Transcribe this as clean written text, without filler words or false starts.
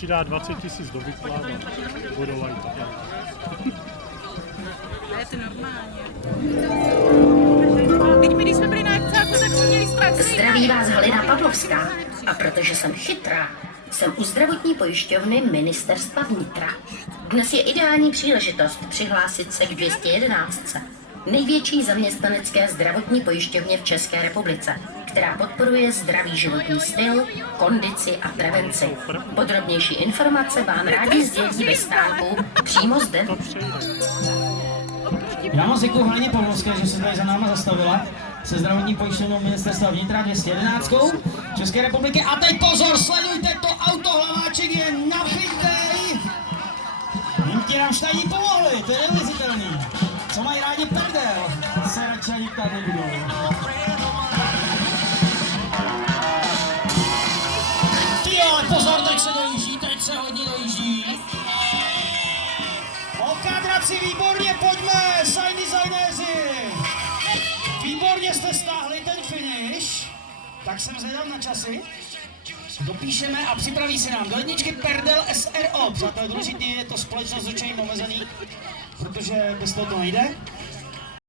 přidá 20 000 do vykladu a budou to. Je to normálně. Teď my, když jsme byli na akcáku, tak jsme měli strach. Zdraví vás Halina Pavlovská. A protože jsem chytrá, jsem u zdravotní pojišťovny Ministerstva vnitra. Dnes je ideální příležitost přihlásit se k 211. Největší zaměstnanecké zdravotní pojišťovně v České republice, která podporuje zdravý životní styl, kondici a prevenci. Podrobnější informace vám rádi sdělí bez stánku přímo zde. Já moc děkuji Halině Pavlovské, že se tady za náma zastavila se zdravotní pojišťovnou Ministerstva vnitra 211 České republiky. A teď pozor, sledujte to auto, hlaváček je nabitej! Jim ti Rammsteini pomohli, to je neuvěřitelný. Co mají rádi prdel, se radši ani ptát nebudou. Ty ale pozor, teď se dojíždí, teď se hodně dojíždí. Okadraci, výborně, pojďme, sign designéři. Výborně jste stáhli ten finish. Tak jsem zvědav na časy. Dopíšeme a připraví se nám do jedničky Perdel SRO. Přátelé, důležitě je to společnost s ručením omezený, protože bez toho to nejde.